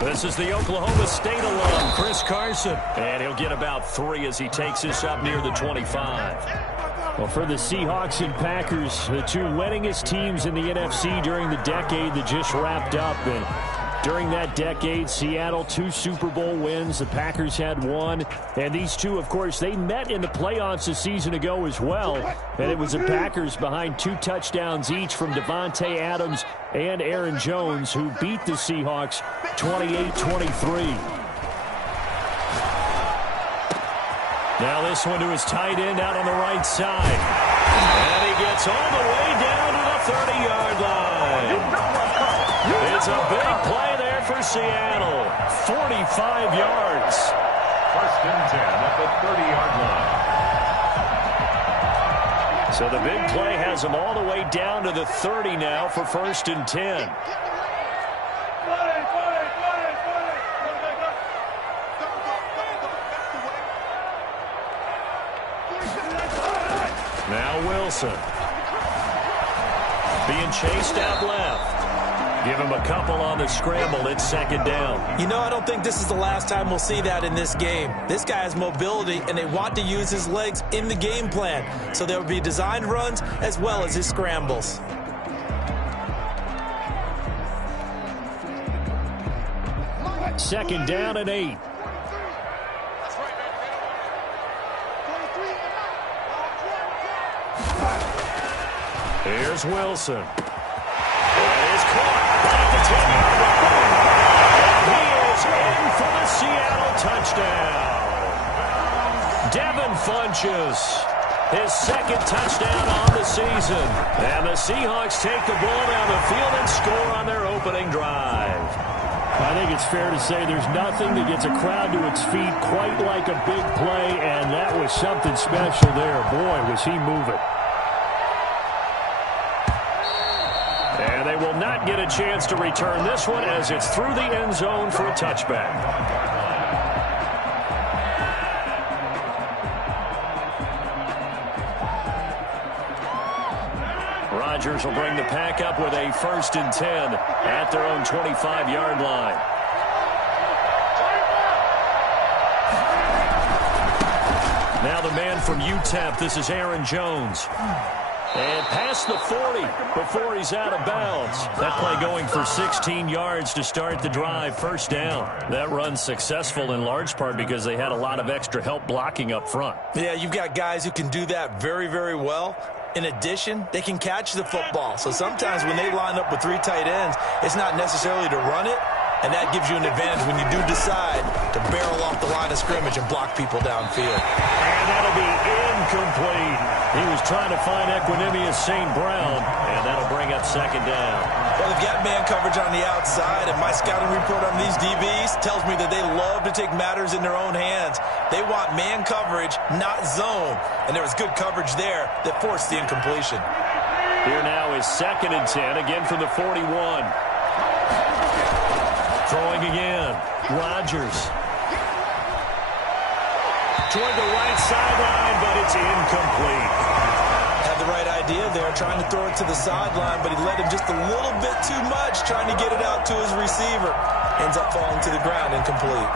This is the Oklahoma State alum, Chris Carson. And he'll get about 3 as he takes this up near the 25. Well, for the Seahawks and Packers, the two winningest teams in the NFC during the decade that just wrapped up. And during that decade, Seattle 2 Super Bowl wins. The Packers had 1. And these two, of course, they met in the playoffs a season ago as well. And it was the Packers behind 2 touchdowns each from Devontae Adams and Aaron Jones who beat the Seahawks 28-23. Now this one to his tight end out on the right side. And he gets all the way down to the 30-yard line. It's a big play there for Seattle. 45 yards. First and 10 at the 30-yard line. So the big play has him all the way down to the 30 now for first and 10. Now Wilson. Being chased out left. Give him a couple on the scramble. It's second down. You know, I don't think this is the last time we'll see that in this game. This guy has mobility, and they want to use his legs in the game plan. So there will be designed runs as well as his scrambles. Second down and 8. Here's Wilson. That is caught at the 10-yard line. And he is in for the Seattle touchdown. Devin Funchess, his second touchdown on the season. And the Seahawks take the ball down the field and score on their opening drive. I think it's fair to say there's nothing that gets a crowd to its feet quite like a big play, and that was something special there. Boy, was he moving. And they will not get a chance to return this one as it's through the end zone for a touchback. Rodgers will bring the pack up with a first and 10 at their own 25-yard line. Now the man from UTEP, this is Aaron Jones. And past the 40 before he's out of bounds. That play going for 16 yards to start the drive, first down. That run's successful in large part because they had a lot of extra help blocking up front. Yeah, you've got guys who can do that very, very well. In addition, they can catch the football. So sometimes when they line up with 3 tight ends, it's not necessarily to run it, and that gives you an advantage when you do decide to barrel off the line of scrimmage and block people downfield. And that'll be incomplete. He was trying to find Equanimous St. Brown, and that'll bring up second down. Well, they've got man coverage on the outside, and my scouting report on these DBs tells me that they love to take matters in their own hands. They want man coverage, not zone, and there was good coverage there that forced the incompletion. Here now is second and 10, again from the 41. Throwing again. Rodgers. Toward the right sideline, but it's incomplete. Had the right idea there, trying to throw it to the sideline, but he led him just a little bit too much, trying to get it out to his receiver. Ends up falling to the ground, incomplete.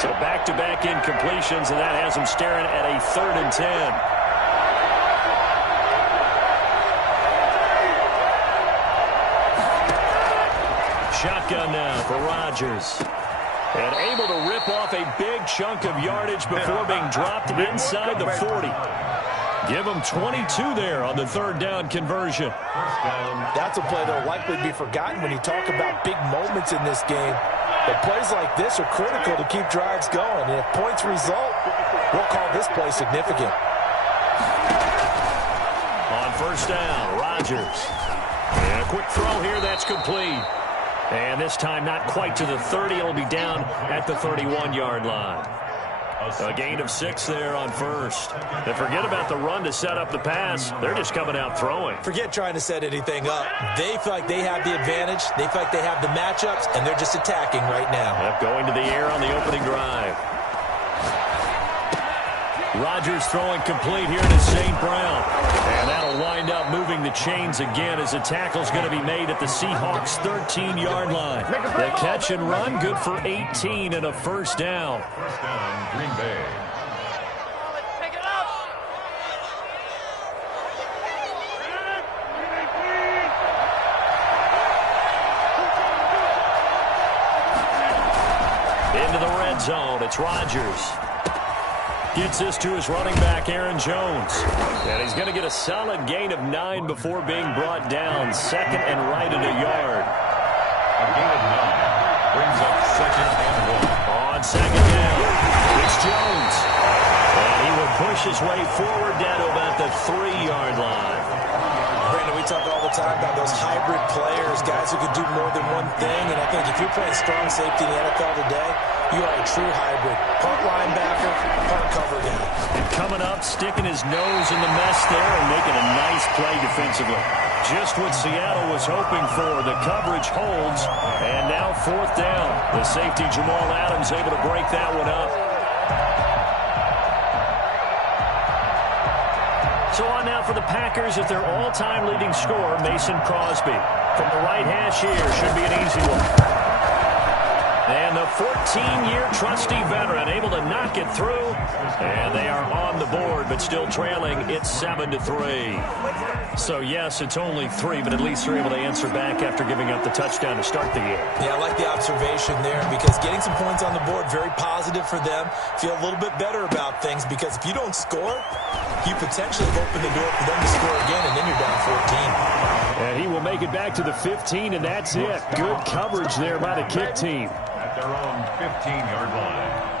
So back-to-back incompletions, and that has him staring at a third and 10. Shotgun now for Rodgers. And able to rip off a big chunk of yardage before being dropped inside the 40. Give him 22 there on the third down conversion. That's a play that will likely be forgotten when you talk about big moments in this game. But plays like this are critical to keep drives going. And if points result, we'll call this play significant. On first down, Rodgers. And a quick throw here, that's complete. And this time not quite to the 30. It'll be down at the 31-yard line. A gain of 6 there on first. And forget about the run to set up the pass. They're just coming out throwing. Forget trying to set anything up. They feel like they have the advantage. They feel like they have the matchups, and they're just attacking right now. Yep, going to the air on the opening drive. Rodgers throwing complete here to St. Brown. And that'll wind up moving the chains again as the tackle's going to be made at the Seahawks' 13-yard line. The catch and run, good for 18 and a first down. First down, Green Bay. Into the red zone, it's Rodgers. Gets this to his running back, Aaron Jones. And he's going to get a solid gain of 9 before being brought down. Second and right at a yard. A gain of 9 brings up second and 1. On second down, it's Jones. And he will push his way forward down to about the 3-yard line. Brandon, we talk all the time about those hybrid players, guys who can do more than one thing. And I think if you're playing strong safety in the NFL today, you are a true hybrid. Part linebacker, part cover guy. And coming up, sticking his nose in the mess there and making a nice play defensively. Just what Seattle was hoping for. The coverage holds. And now 4th down. The safety, Jamal Adams, able to break that one up. So on now for the Packers at their all-time leading scorer, Mason Crosby. From the right hash here, should be an easy one. And the 14-year trusty veteran able to knock it through. And they are on the board, but still trailing. It's 7-3. So, yes, it's only 3, but at least they're able to answer back after giving up the touchdown to start the game. Yeah, I like the observation there because getting some points on the board, very positive for them. Feel a little bit better about things because if you don't score, you potentially open the door for them to score again, and then you're down 14. And he will make it back to the 15, and that's it. Good coverage there by the kick team. At their own 15-yard line.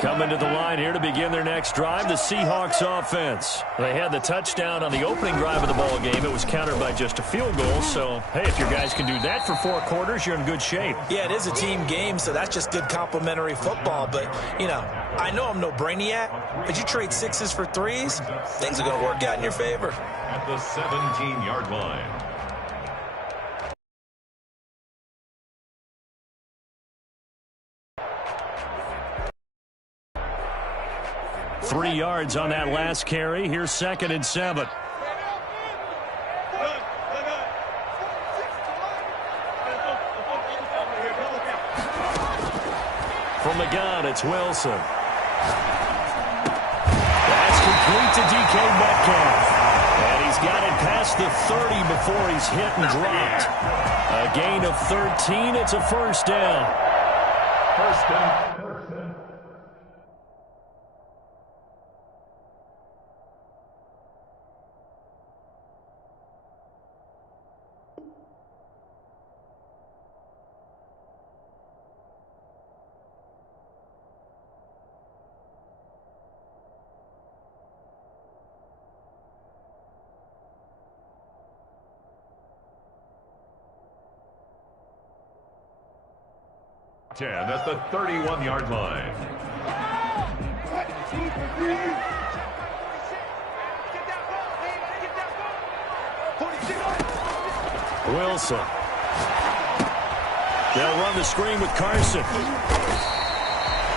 Coming to the line here to begin their next drive, the Seahawks offense. They had the touchdown on the opening drive of the ball game. It was countered by just a field goal. So, hey, if your guys can do that for 4 quarters, you're in good shape. Yeah, it is a team game, so that's just good complimentary football. But, you know, I know I'm no brainiac, but you trade 6s for 3s, things are going to work out in your favor. At the 17-yard line. 3 yards on that last carry. Here's 2nd and 7. From the gun, it's Wilson. That's complete to DK Metcalf. And he's got it past the 30 before he's hit and dropped. A gain of 13. It's a first down. First down. At the 31-yard line. Wilson. They'll run the screen with Carson.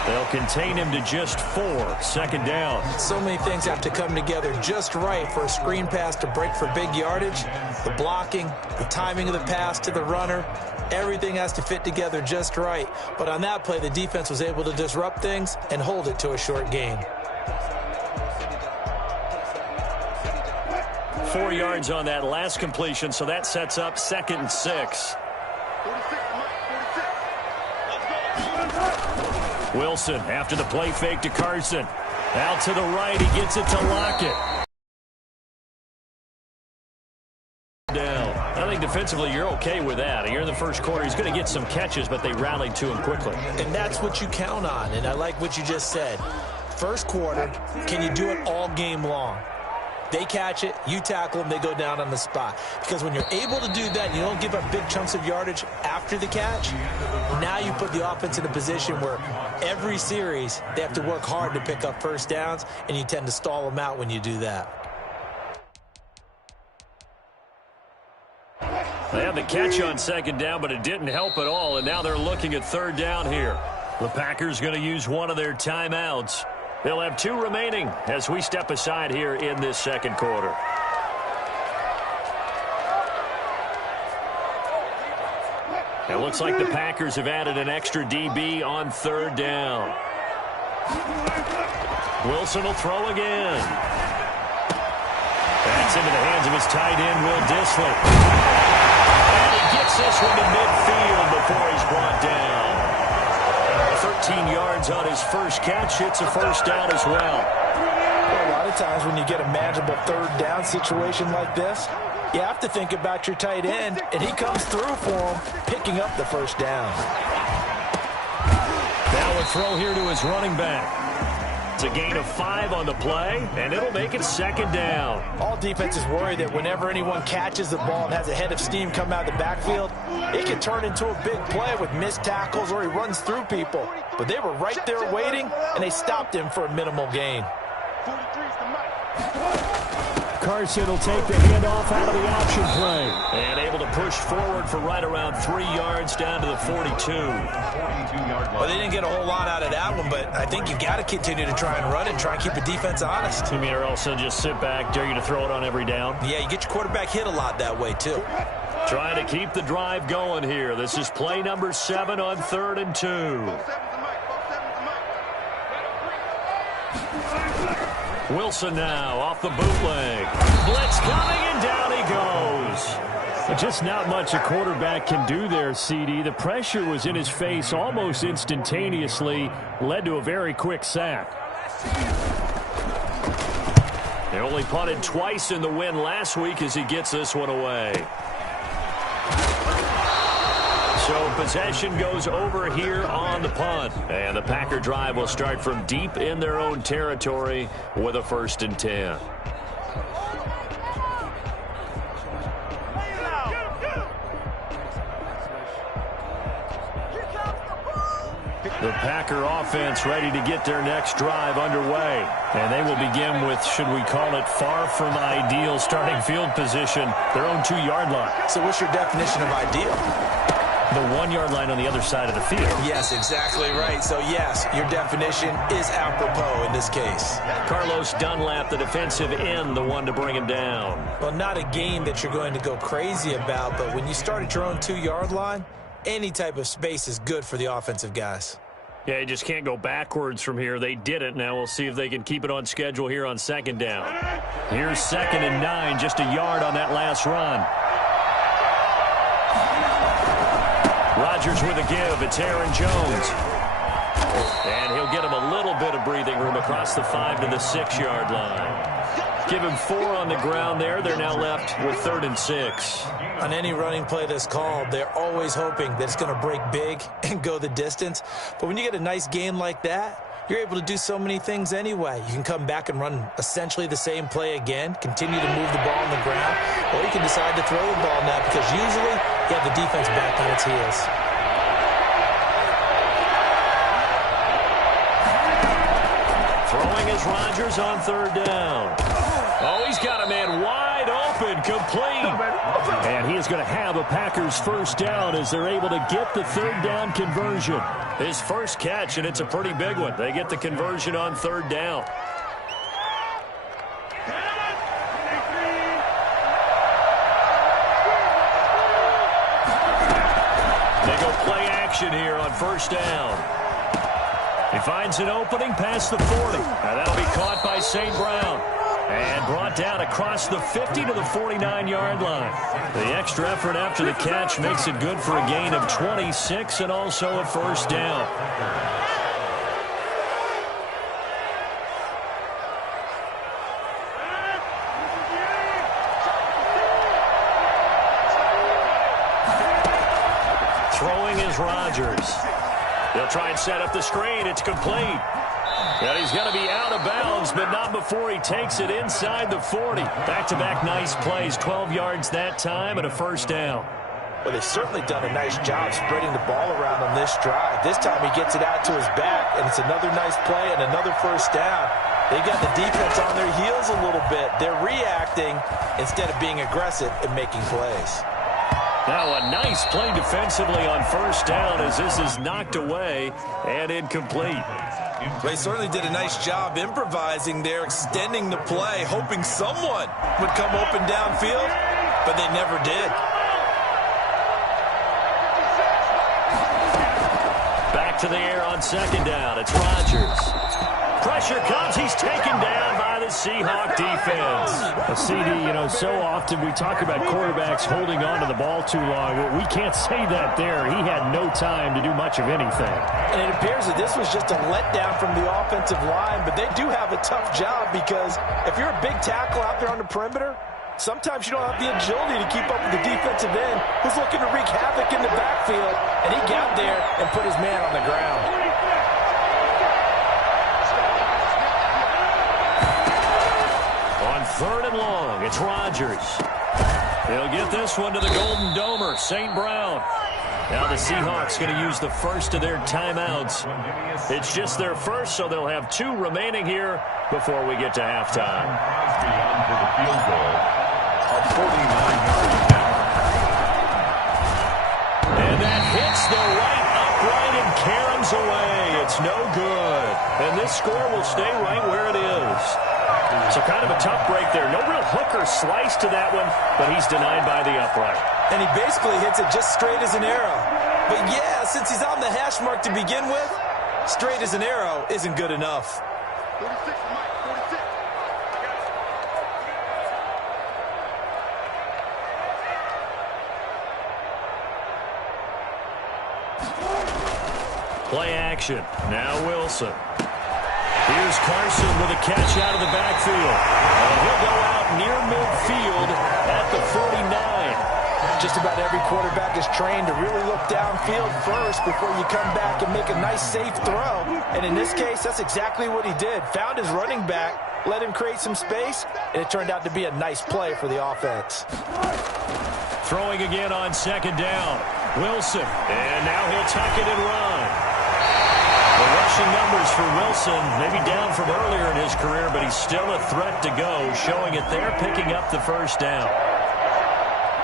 They'll contain him to just 4. 2nd down. So many things have to come together just right for a screen pass to break for big yardage. The blocking, the timing of the pass to the runner, everything has to fit together just right. But on that play, the defense was able to disrupt things and hold it to a short gain. 4 yards on that last completion, so that sets up 2nd and 6. Wilson after the play fake to Carson. Out to the right, he gets it to Lockett. Down. I think defensively you're okay with that. You're in the first quarter. He's going to get some catches, but they rallied to him quickly. And that's what you count on, and I like what you just said. First quarter, can you do it all game long? They catch it, you tackle them, they go down on the spot. Because when you're able to do that, you don't give up big chunks of yardage after the catch, now you put the offense in a position where every series they have to work hard to pick up first downs, and you tend to stall them out when you do that. They had the catch on second down, but it didn't help at all, and now they're looking at third down here. The Packers going to use one of their timeouts. They'll have 2 remaining as we step aside here in this second quarter. It looks like the Packers have added an extra DB on third down. Wilson will throw again. That's into the hands of his tight end, Will Dissly. And he gets this one to midfield before he's brought down. 13 yards on his first catch. It's a first down as well. A lot of times when you get a manageable third down situation like this, you have to think about your tight end, and he comes through for him, picking up the first down. Now a throw here to his running back. It's a gain of 5 on the play, and it'll make it second down. All defenses worry that whenever anyone catches the ball and has a head of steam come out of the backfield, it can turn into a big play with missed tackles or he runs through people. But they were right there waiting, and they stopped him for a minimal gain. Carson will take the handoff out of the option play. And able to push forward for right around 3 yards down to the 42. Well, they didn't get a whole lot out of that one, but I think you got to continue to try and run it and try and keep the defense honest. You mean or else just sit back, dare you to throw it on every down? Yeah, you get your quarterback hit a lot that way, too. Trying to keep the drive going here. This is play number 7 on 3rd and 2. Wilson now off the bootleg. Blitz coming, and down he goes. Just not much a quarterback can do there, CD. The pressure was in his face almost instantaneously, led to a very quick sack. They only punted twice in the win last week as he gets this one away. So possession goes over here on the punt. And the Packer drive will start from deep in their own territory with a 1st and 10. The Packer offense ready to get their next drive underway. And they will begin with, should we call it, far from ideal starting field position, their own 2-yard line. So what's your definition of ideal? The 1-yard line on the other side of the field. Yes, exactly right. So, yes, your definition is apropos in this case. Carlos Dunlap, the defensive end, the one to bring him down. Well, not a game that you're going to go crazy about, but when you start at your own 2-yard line, any type of space is good for the offensive guys. Yeah, you just can't go backwards from here. They did it. Now we'll see if they can keep it on schedule here on 2nd down. Here's 2nd and 9, just a yard on that last run. Rodgers with a give. It's Aaron Jones. And he'll get him a little bit of breathing room across the 5 to the 6-yard line. Give him 4 on the ground there. They're now left with 3rd and 6. On any running play that's called, they're always hoping that it's going to break big and go the distance. But when you get a nice gain like that, you're able to do so many things anyway. You can come back and run essentially the same play again, continue to move the ball on the ground, or you can decide to throw the ball now because usually you have the defense back on its heels. Throwing is Rodgers on 3rd down. Oh, he's got a man wide open, complete. And he is going to have a Packers 1st down as they're able to get the 3rd down conversion. His first catch, and it's a pretty big one. They get the conversion on 3rd down. They go play action here on 1st down. He finds an opening past the 40. Now that'll be caught by St. Brown. And brought down across the 50 to the 49-yard line. The extra effort after the catch makes it good for a gain of 26 and also a 1st down. Throwing is Rodgers. They'll try and set up the screen. It's complete. And he's going to be out of bounds, but not before he takes it inside the 40. Back-to-back nice plays, 12 yards that time and a first down. Well, they've certainly done a nice job spreading the ball around on this drive. This time he gets it out to his back, and it's another nice play and another first down. They've got the defense on their heels a little bit. They're reacting instead of being aggressive and making plays. Now a nice play defensively on first down as this is knocked away and incomplete. They certainly did a nice job improvising there, extending the play, hoping someone would come open downfield, but they never did. Back to the air on second down. It's Rodgers. Pressure comes. He's taken down by the Seahawk defense. CD, so often we talk about quarterbacks holding on to the ball too long. Well, we can't say that there. He had no time to do much of anything. And it appears that this was just a letdown from the offensive line, but they do have a tough job because if you're a big tackle out there on the perimeter, sometimes you don't have the agility to keep up with the defensive end who's looking to wreak havoc in the backfield, and he got there and put his man on the ground. Third and long, it's Rodgers. He'll get this one to the Golden Domer, St. Brown. Now the Seahawks going to use the first of their timeouts. It's just their first, so they'll have 2 remaining here before we get to halftime. For the field goal of 49 yards. And that hits the right upright and caroms away. It's no good. And this score will stay right where it is. So kind of a tough break there. No real hook or slice to that one, but he's denied by the upright. And he basically hits it just straight as an arrow. But yeah, since he's on the hash mark to begin with, straight as an arrow isn't good enough. 46, Mike, 46. Play action. Now Wilson. Here's Carson with a catch out of the backfield. And he'll go out near midfield at the 49. Just about every quarterback is trained to really look downfield first before you come back and make a nice, safe throw. And in this case, that's exactly what he did. Found his running back, let him create some space, and it turned out to be a nice play for the offense. Throwing again on second down. Wilson. And now he'll tuck it and run. The rushing numbers for Wilson, maybe down from earlier in his career, but he's still a threat to go, showing it there, picking up the first down.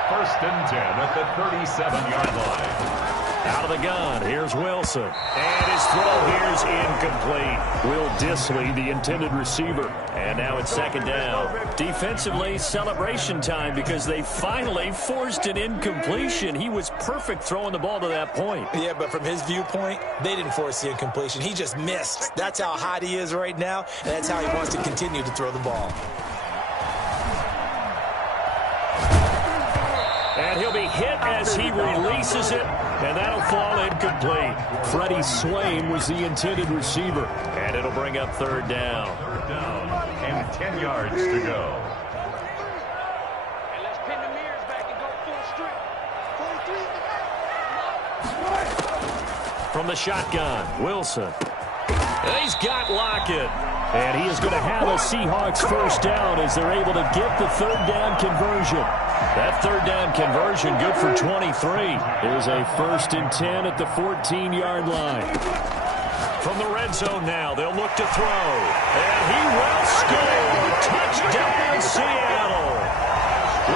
First and 10 at the 37-yard line. Out of the gun, here's Wilson. And his throw here's incomplete. Will Dissly, the intended receiver. And now it's second down. Defensively, celebration time because they finally forced an incompletion. He was perfect throwing the ball to that point. Yeah, but from his viewpoint, they didn't force the incompletion. He just missed. That's how hot he is right now, and that's how he wants to continue to throw the ball. And he'll be hit as he releases it, and that'll fall incomplete. Freddie Swain was the intended receiver. And it'll bring up third down. Third down and 10 yards to go. And let's pin the mirrors back and go full strip. 43. From the shotgun, Wilson. And he's got Lockett. And he is going to have a Seahawks first down as they're able to get the third down conversion. That third down conversion good for 23. Here's a first and 10 at the 14-yard line. From the red zone now, they'll look to throw. And he will score. Touchdown, Seattle.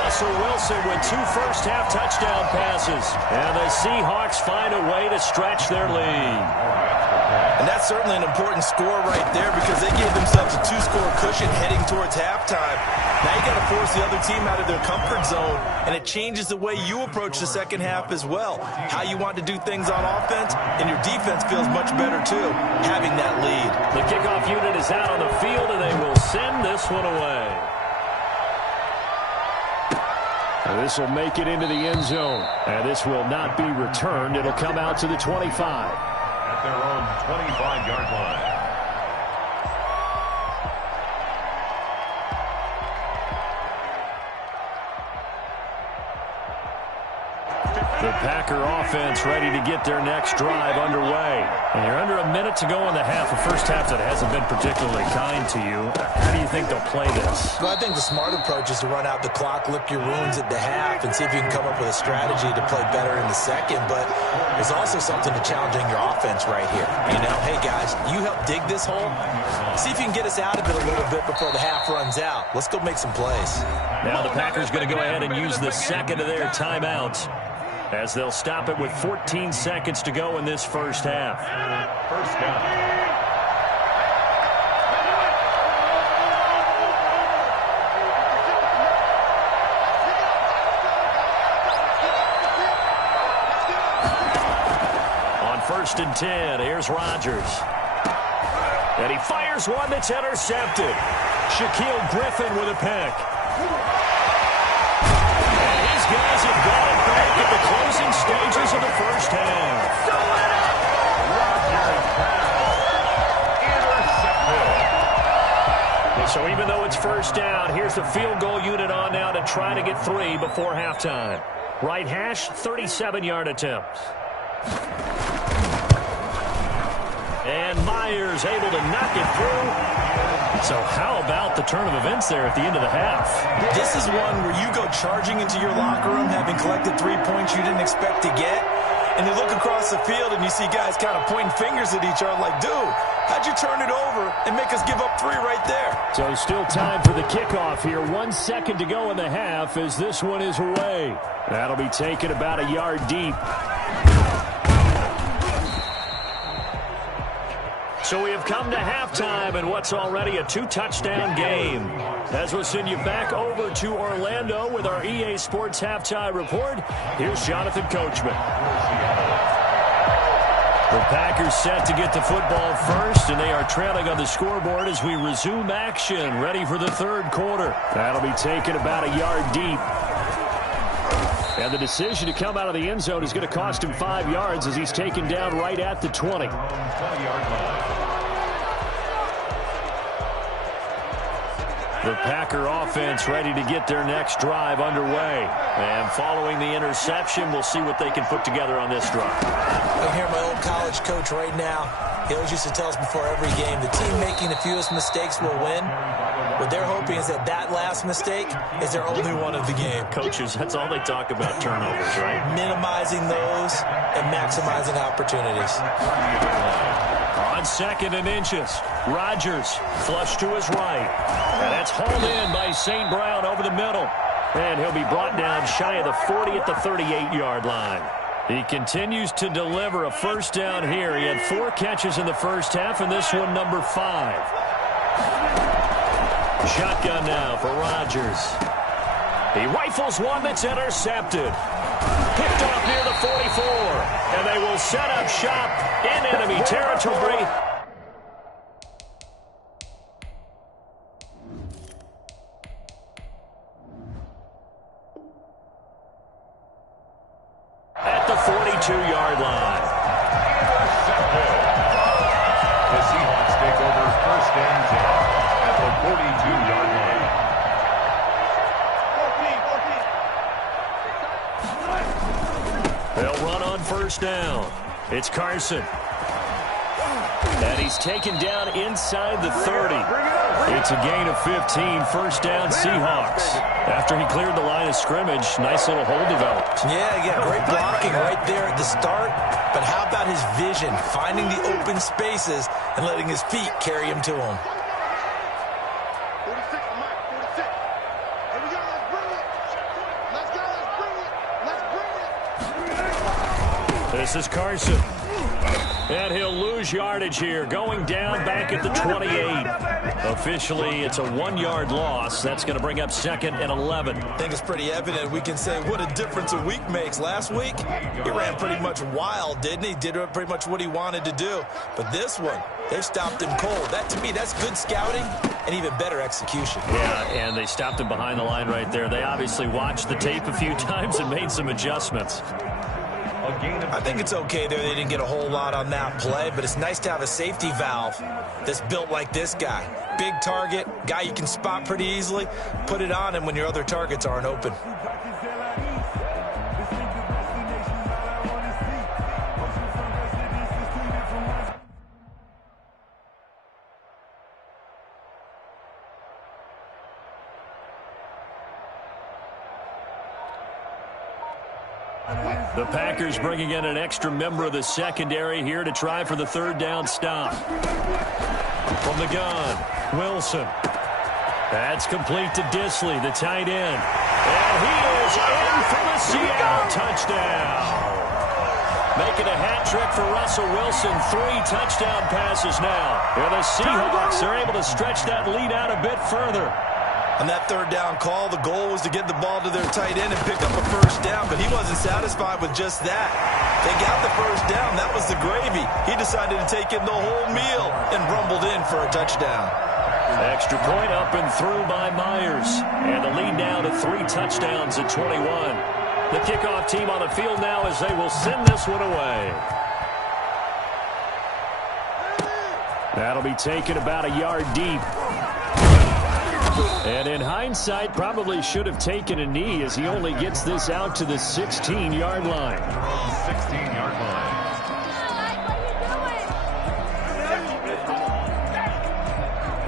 Russell Wilson with 2 first-half touchdown passes. And the Seahawks find a way to stretch their lead. And that's certainly an important score right there because they gave themselves a 2-score cushion heading towards halftime. Now you got to force the other team out of their comfort zone, and it changes the way you approach the second half as well. How you want to do things on offense, and your defense feels much better too, having that lead. The kickoff unit is out on the field, and they will send this one away. This will make it into the end zone. And this will not be returned. It'll come out to the 25. At their own 25-yard line. The Packer offense ready to get their next drive underway. And you're under a minute to go in the half, a first half that hasn't been particularly kind to you. How do you think they'll play this? Well, I think the smart approach is to run out the clock, lick your wounds at the half, and see if you can come up with a strategy to play better in the second. But there's also something to challenging your offense right here. You know, hey, guys, you help dig this hole. See if you can get us out of it a little bit before the half runs out. Let's go make some plays. Now the Packers going to go ahead and use the second of their timeouts, as they'll stop it with 14 seconds to go in this first half. First down. On 1st and 10, here's Rodgers. And he fires one that's intercepted. Shaquille Griffin with a pick. And his guys have got it back at the closing stages of the first half. So even though it's first down, here's the field goal unit on now to try to get 3 before halftime. Right hash, 37-yard attempt. And Myers able to knock it through. So how about the turn of events there at the end of the half? This is one where you go charging into your locker room having collected 3 points you didn't expect to get. And you look across the field and you see guys kind of pointing fingers at each other like, dude, how'd you turn it over and make us give up 3 right there? So still time for the kickoff here. 1 second to go in the half as this one is away. That'll be taken about a yard deep. So we have come to halftime in what's already a 2-touchdown game. As we'll send you back over to Orlando with our EA Sports Halftime Report, here's Jonathan Coachman. The Packers set to get the football first, and they are trailing on the scoreboard as we resume action, ready for the third quarter. That'll be taken about a yard deep. And the decision to come out of the end zone is going to cost him 5 yards as he's taken down right at the 20. The Packer offense ready to get their next drive underway. And following the interception, we'll see what they can put together on this drive. I hear my old college coach right now. He always used to tell us before every game, the team making the fewest mistakes will win. What they're hoping is that that last mistake is their only one of the game. Coaches, that's all they talk about, turnovers, right? Minimizing those and maximizing opportunities. On 2nd and inches, Rodgers flush to his right. And that's hauled in by St. Brown over the middle. And he'll be brought down shy of the 40 at the 38-yard line. He continues to deliver a first down here. He had 4 catches in the first half, and this one number 5. Shotgun now for Rodgers. He rifles one that's intercepted. Picked off near the 44. And they will set up shop in enemy territory. At the 42-yard line. The Seahawks take over 1st and 10 at the 42-yard line. They'll run on 1st down. It's Carson. And he's taken down inside the 30. It's a gain of 15, 1st down Seahawks. After he cleared the line of scrimmage, nice little hole developed. Yeah, great blocking right there at the start. But how about his vision, finding the open spaces and letting his feet carry him to him? 46, Mike, 46. Here we go, let's bring it. Let's go, let's bring it. This is Carson. And he'll lose yardage here, going down back at the 28. Officially, it's a 1-yard loss. That's going to bring up 2nd and 11. I think it's pretty evident. We can say what a difference a week makes. Last week, he ran pretty much wild, didn't he? Did pretty much what he wanted to do. But this one, they've stopped him cold. That, to me, that's good scouting and even better execution. Yeah, and they stopped him behind the line right there. They obviously watched the tape a few times and made some adjustments. I think it's okay there. They didn't get a whole lot on that play, but it's nice to have a safety valve that's built like this guy. Big target, guy you can spot pretty easily. Put it on him when your other targets aren't open. The Packers bringing in an extra member of the secondary here to try for the third down stop. From the gun, Wilson. That's complete to Disley, the tight end. And he is in for the Seattle touchdown. Making a hat trick for Russell Wilson. 3 touchdown passes now. And the Seahawks are able to stretch that lead out a bit further. On that third down call, the goal was to get the ball to their tight end and pick up a first down, but he wasn't satisfied with just that. They got the first down. That was the gravy. He decided to take in the whole meal and rumbled in for a touchdown. Extra point up and through by Myers. And the lead now to 3 touchdowns at 21. The kickoff team on the field now as they will send this one away. That'll be taken about a yard deep. And in hindsight, probably should have taken a knee as he only gets this out to the 16-yard line. 16-yard line.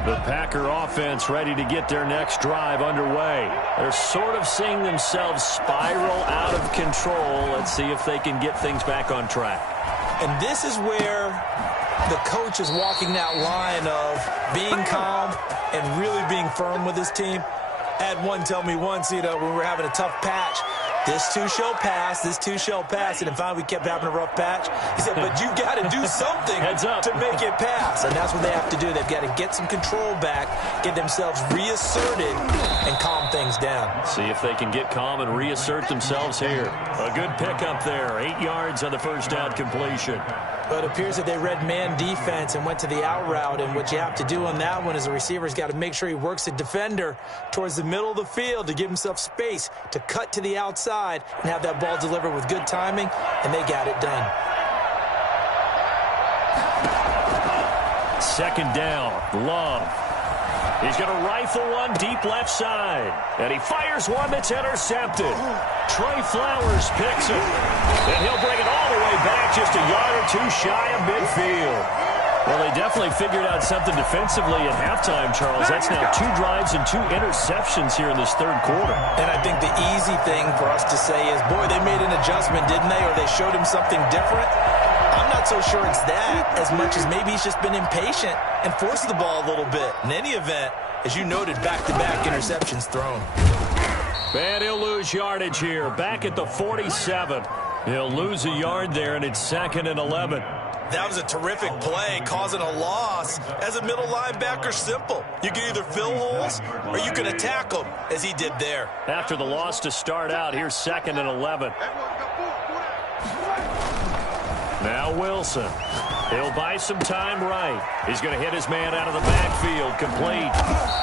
The Packer offense ready to get their next drive underway. They're sort of seeing themselves spiral out of control. Let's see if they can get things back on track. And this is where the coach is walking that line of being calm and really being firm with his team. I had one tell me once, when we were having a tough patch, this too shall pass, this too shall pass. And finally we kept having a rough patch. He said, but you got to do something to make it pass. And that's what they have to do. They've got to get some control back, get themselves reasserted, and calm things down. See if they can get calm and reassert themselves here. A good pickup there. 8 yards on the first down completion. But it appears that they read man defense and went to the out route. And what you have to do on that one is the receiver's got to make sure he works the defender towards the middle of the field to give himself space to cut to the outside and have that ball delivered with good timing, and they got it done. Second down, Love. He's going to rifle one deep left side. And he fires one that's intercepted. Trey Flowers picks him. And he'll bring it all the way back just a yard or 2 shy of midfield. Well, they definitely figured out something defensively at halftime, Charles. That's now 2 drives and 2 interceptions here in this third quarter. And I think the easy thing for us to say is, boy, they made an adjustment, didn't they? Or they showed him something different. I'm not so sure it's that as much as maybe he's just been impatient and forced the ball a little bit. In any event, as you noted, back-to-back interceptions thrown. And he'll lose yardage here. Back at the 47. He'll lose a yard there, and it's 2nd and 11. That was a terrific play, causing a loss. As a middle linebacker, simple. You can either fill holes or you can attack them, as he did there. After the loss to start out, here's 2nd and 11. Now Wilson. He'll buy some time right. He's going to hit his man out of the backfield, complete.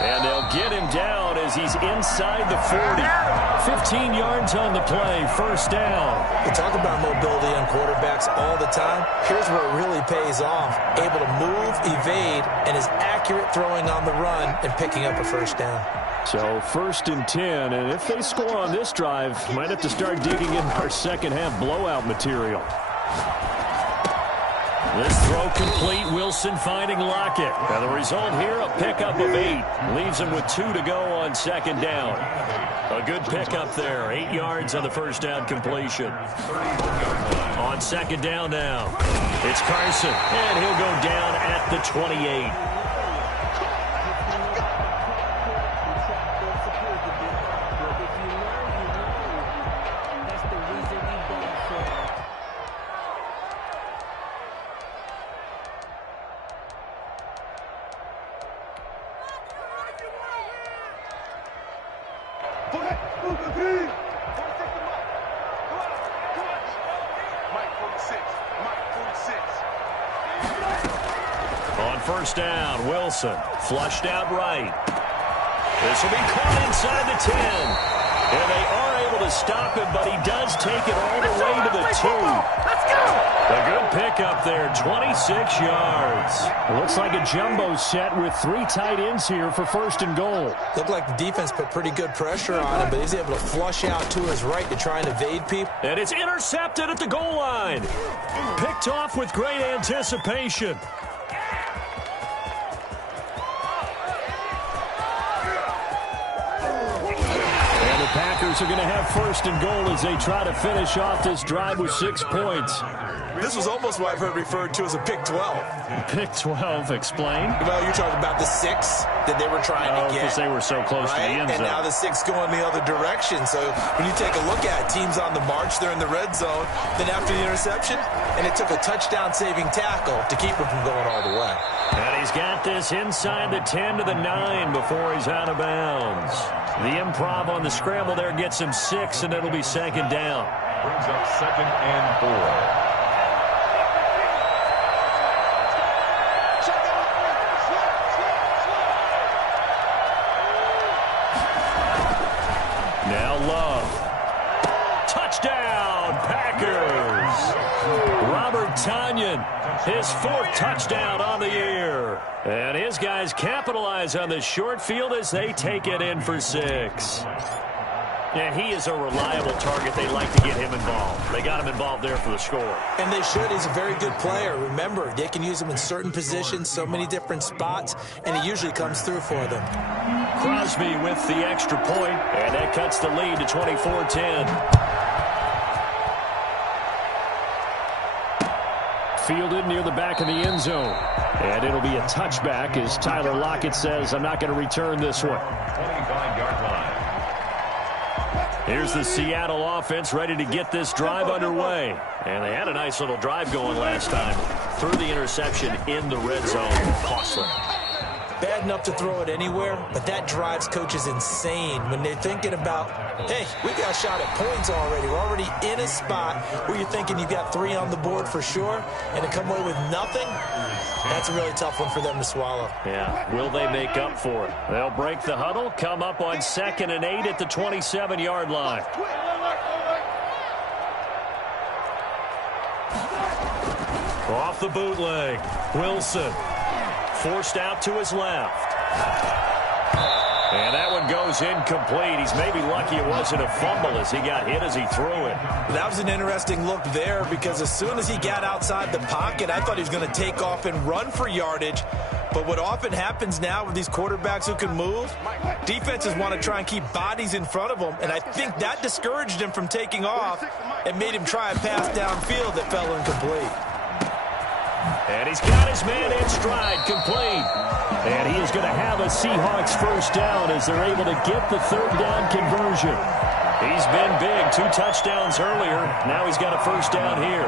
And they'll get him down as he's inside the 40. 15 yards on the play, first down. We talk about mobility on quarterbacks all the time. Here's where it really pays off. Able to move, evade, and is accurate throwing on the run and picking up a first down. So 1st and 10, and if they score on this drive, might have to start digging in our second half blowout material. This throw complete. Wilson finding Lockett. Now the result here, a pickup of 8. Leaves him with 2 to go on 2nd down. A good pickup there. 8 yards on the first down completion. On 2nd down now, it's Carson. And he'll go down at the 28. On first down, Wilson flushed out right. This will be caught inside the 10. And they are able to stop him, but he does take it all the way to the 2. Let's go! A good pickup there, 26 yards. Looks like a jumbo set with 3 tight ends here for 1st and goal. Looked like the defense put pretty good pressure on him, but he's able to flush out to his right to try and evade people. And it's intercepted at the goal line. Picked off with great anticipation. Packers are going to have first and goal as they try to finish off this drive with 6 points. This was almost what I've heard referred to as a pick 12. Pick 12, explain. Well, you're talking about the 6 that they were trying to get. Because they were so close to the end zone. And now the 6 going the other direction. So when you take a look at it, teams on the march, they're in the red zone. Then after the interception, and it took a touchdown-saving tackle to keep him from going all the way. And he's got this inside the 10 to the 9 before he's out of bounds. The improv on the scramble there gets him 6, and it'll be second down. Brings up 2nd and 4. Now Love. Touchdown, Packers. Robert Tonyan, his 4th touchdown on the year. And his guys capitalize on the short field as they take it in for 6. And he is a reliable target. They like to get him involved. They got him involved there for the score. And they should. He's a very good player. Remember, they can use him in certain positions, so many different spots, and he usually comes through for them. Crosby with the extra point, and that cuts the lead to 24-10. Fielded near the back of the end zone. And it'll be a touchback as Tyler Lockett says, I'm not going to return this one. 25-yard line. Here's the Seattle offense ready to get this drive underway. And they had a nice little drive going last time. Threw the interception in the red zone. Costly. Bad enough to throw it anywhere, but that drives coaches insane when they're thinking about, hey, we got a shot at points already. We're already in a spot where you're thinking you've got 3 on the board for sure, and to come away with nothing, that's a really tough one for them to swallow. Yeah, will they make up for it? They'll break the huddle, come up on 2nd and 8 at the 27-yard line. Off the bootleg, Wilson. Forced out to his left. And that one goes incomplete. He's maybe lucky it wasn't a fumble as he got hit as he threw it. That was an interesting look there because as soon as he got outside the pocket, I thought he was going to take off and run for yardage. But what often happens now with these quarterbacks who can move, defenses want to try and keep bodies in front of them, and I think that discouraged him from taking off and made him try a pass downfield that fell incomplete. And he's got his man in stride, complete. And he is going to have a Seahawks first down as they're able to get the 3rd down conversion. He's been big, 2 touchdowns earlier. Now he's got a first down here.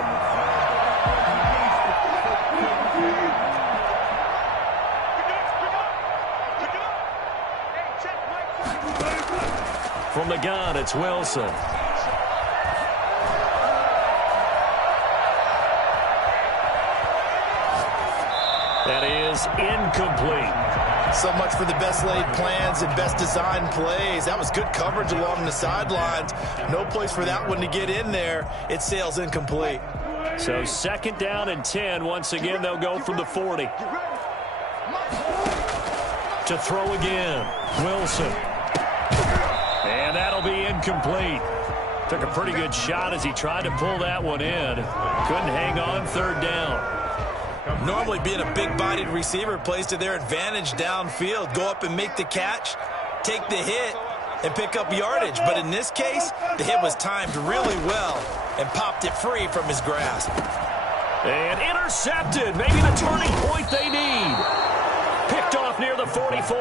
From the gun, it's Wilson. That is incomplete. So much for the best laid plans and best designed plays. That was good coverage along the sidelines. No place for that one to get in there. It sails incomplete. So 2nd down and 10. Once again, they'll go from the 40. To throw again, Wilson. And that'll be incomplete. Took a pretty good shot as he tried to pull that one in. Couldn't hang on, 3rd down. Normally being a big-bodied receiver plays to their advantage downfield. Go up and make the catch, take the hit, and pick up yardage. But in this case, the hit was timed really well and popped it free from his grasp. And intercepted. Maybe the turning point they need. Picked off near the 44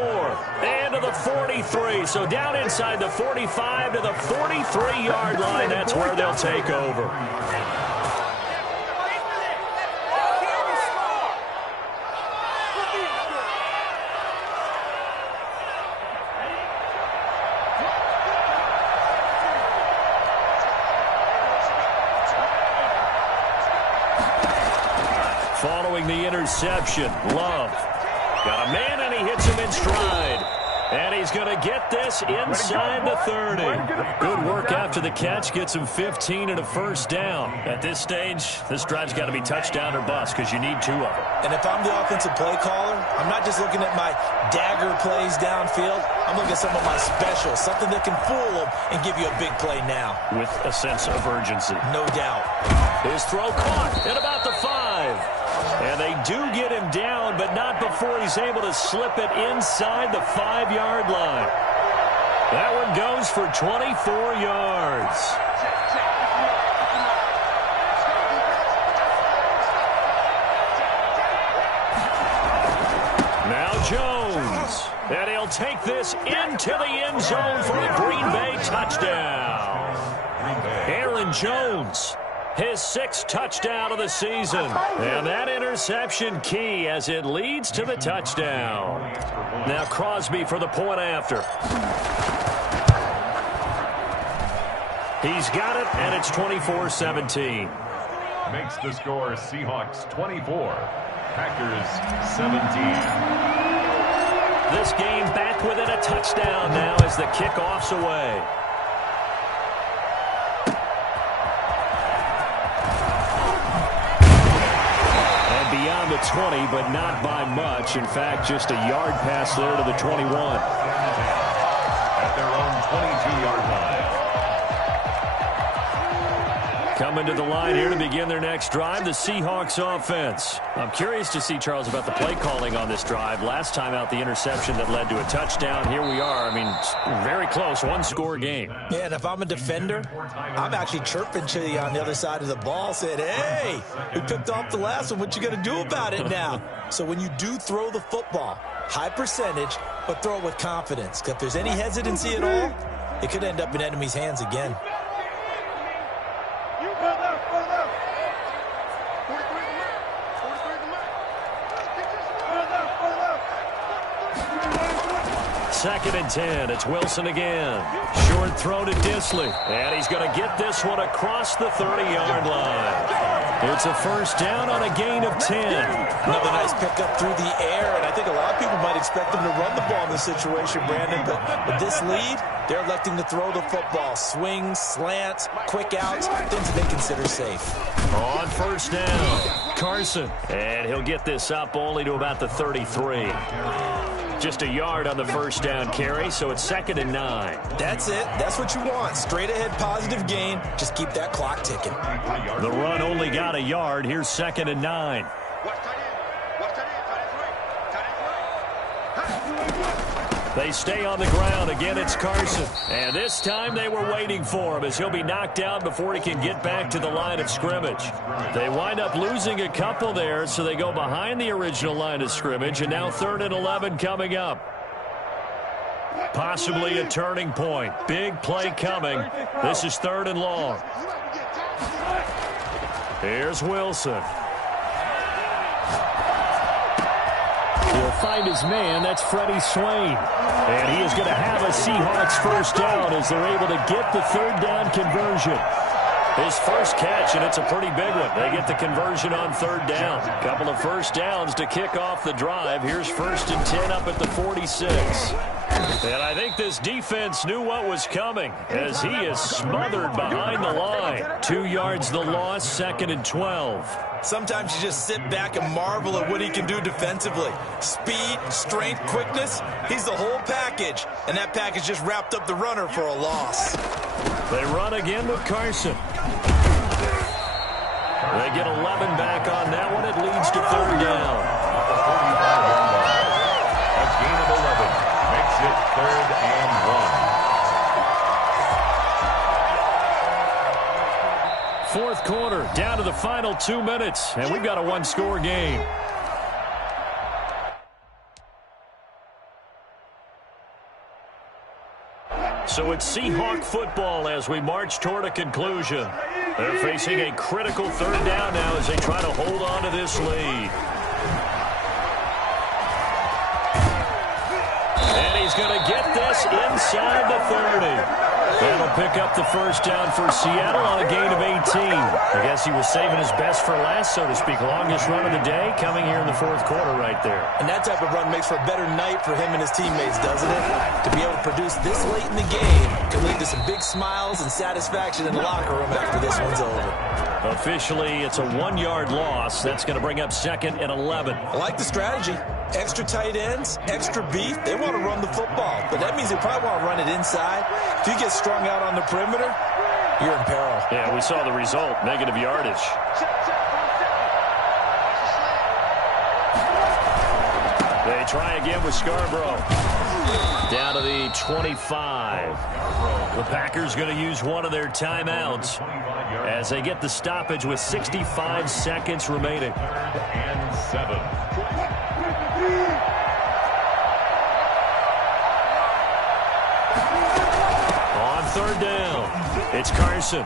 and to the 43. So down inside the 45 to the 43-yard line. That's where they'll take over. Following the interception, Love got a man and he hits him in stride. And he's going to get this inside the 30. Good work after the catch. Gets him 15 and a first down. At this stage, this drive's got to be touchdown or bust because you need 2 of them. And if I'm the offensive play caller, I'm not just looking at my dagger plays downfield. I'm looking at some of my specials, something that can fool them and give you a big play now. With a sense of urgency. No doubt. His throw caught at about the 5. And they do get him down, but not before he's able to slip it inside the 5-yard line. That one goes for 24 yards. Now Jones. And he'll take this into the end zone for a Green Bay touchdown. Aaron Jones, his 6th touchdown of the season. And that interception key as it leads to the touchdown. Now Crosby for the point after. He's got it, and it's 24-17. Makes the score Seahawks 24, Packers 17. This game back within a touchdown now as the kickoff's away. And beyond the 20, but not by much. In fact, just a yard pass there to the 21. At their own 22-yard line. Coming to the line here to begin their next drive, the Seahawks offense. I'm curious to see, Charles, about the play calling on this drive. Last time out, the interception that led to a touchdown. Here we are. I mean, very close, one-score game. Yeah, and if I'm a defender, I'm actually chirping to you on the other side of the ball, saying, hey, we picked off the last one. What you going to do about it now? So when you do throw the football, high percentage, but throw it with confidence. Because if there's any hesitancy at all, it could end up in enemy's hands again. Second and 10. It's Wilson again. Short throw to Disley. And he's going to get this one across the 30-yard line. It's a first down on a gain of 10. Another nice pickup through the air, and I think a lot of people might expect them to run the ball in this situation, Brandon, but with this lead, they're electing to throw the football. Swings, slants, quick outs, things they consider safe. On first down, Carson. And he'll get this up only to about the 33. Just a yard on the first down carry, so it's 2nd and 9. That's it. That's what you want. Straight ahead positive gain. Just keep that clock ticking. The run only got a yard. Here's 2nd and 9. They stay on the ground. Again, it's Carson. And this time they were waiting for him as he'll be knocked down before he can get back to the line of scrimmage. They wind up losing a couple there, so they go behind the original line of scrimmage, and now 3rd and 11 coming up. Possibly a turning point. Big play coming. This is 3rd and long. Here's Wilson. He'll find his man. That's Freddie Swain. And he is going to have a Seahawks first down as they're able to get the 3rd down conversion. His first catch, and it's a pretty big one. They get the conversion on 3rd down. A couple of first downs to kick off the drive. Here's 1st and 10 up at the 46. And I think this defense knew what was coming as he is smothered behind the line. 2 yards the loss, 2nd and 12. Sometimes you just sit back and marvel at what he can do defensively. Speed, strength, quickness, he's the whole package. And that package just wrapped up the runner for a loss. They run again with Carson. They get 11 back on that one. It leads to 3rd down. A gain of 11 makes it 3rd and 1. Fourth quarter, down to the final 2 minutes, and we've got a one-score game. So it's Seahawk football as we march toward a conclusion. They're facing a critical 3rd down now as they try to hold on to this lead. And he's going to get this inside the 30. That'll pick up the first down for Seattle on a gain of 18. I guess he was saving his best for last, so to speak. Longest run of the day coming here in the 4th quarter right there. And that type of run makes for a better night for him and his teammates, doesn't it? To be able to produce this late in the game can lead to some big smiles and satisfaction in the locker room after this one's over. Officially, it's a 1-yard loss. That's going to bring up 2nd and 11. I like the strategy. Extra tight ends, extra beef. They want to run the football, but that means they probably want to run it inside. If you get strung out on the perimeter, you're in peril. Yeah, we saw the result, negative yardage. They try again with Scarborough. Down to the 25. The Packers going to use one of their timeouts as they get the stoppage with 65 seconds remaining. And 7. On third down, it's Carson.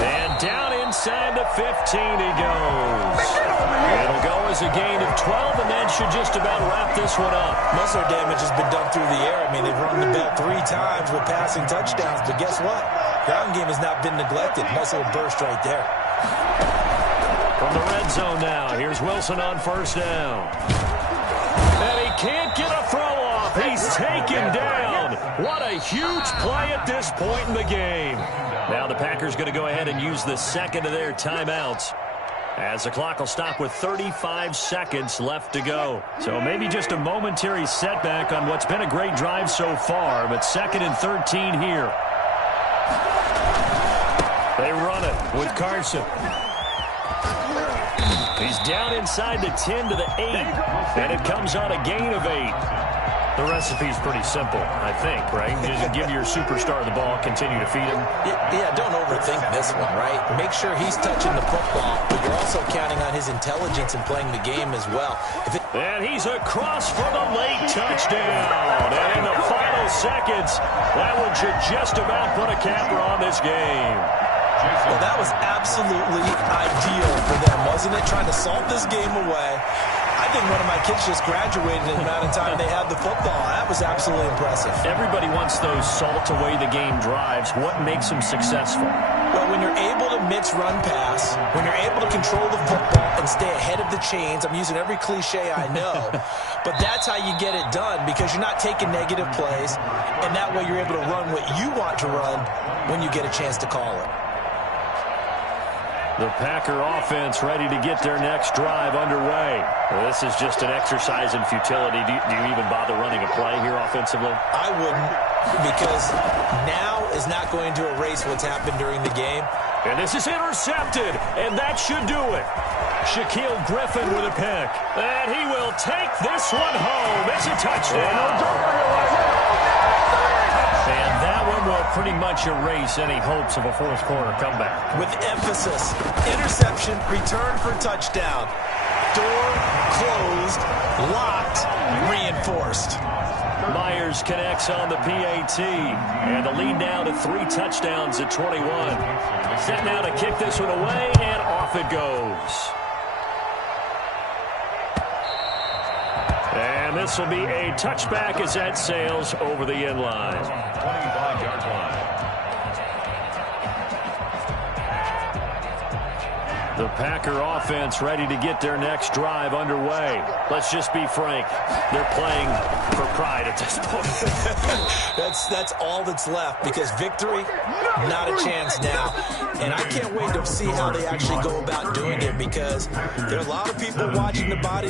And down inside the 15 he goes. It'll go as a gain of 12, and that should just about wrap this one up. Most of their damage has been done through the air. I mean, they've run the ball 3 times with passing touchdowns, but guess what? Ground game has not been neglected. Nice little burst right there. From the red zone now, here's Wilson on first down. And he can't get a throw off. He's taken down. What a huge play at this point in the game. Now the Packers going to go ahead and use the second of their timeouts, as the clock will stop with 35 seconds left to go. So maybe just a momentary setback on what's been a great drive so far, but 2nd and 13 here. They run it with Carson. He's down inside the 10 to the 8, and it comes on a gain of 8. The recipe's pretty simple, I think, right? Just give your superstar the ball, continue to feed him. Yeah, don't overthink this one, right? Make sure he's touching the football, but you're also counting on his intelligence in playing the game as well. And he's across for the late touchdown. And in the final seconds, that one should just about put a capper on this game. Well, that was absolutely ideal for them, wasn't it? Trying to salt this game away. I think one of my kids just graduated in the amount of time they had the football. That was absolutely impressive. Everybody wants those salt-away-the-game drives. What makes them successful? Well, when you're able to mix run-pass, when you're able to control the football and stay ahead of the chains, I'm using every cliche I know, but that's how you get it done, because you're not taking negative plays, and that way you're able to run what you want to run when you get a chance to call it. The Packer offense ready to get their next drive underway. Well, this is just an exercise in futility. Do you even bother running a play here offensively? I wouldn't, because now is not going to erase what's happened during the game. And this is intercepted, and that should do it. Shaquille Griffin with a pick. And he will take this one home. It's a touchdown. And that one will pretty much erase any hopes of a fourth-quarter comeback. With emphasis, interception, return for touchdown. Door closed, locked, reinforced. Myers connects on the PAT, and the lead now to 3 touchdowns at 21. Set now to kick this one away, and off it goes. And this will be a touchback as that sails over the end line. 25-yard line. The Packer offense ready to get their next drive underway. Let's just be frank. They're playing for pride at this point. That's all that's left, because victory, not a chance now. And I can't wait to see how they actually go about doing it, because there are a lot of people watching the body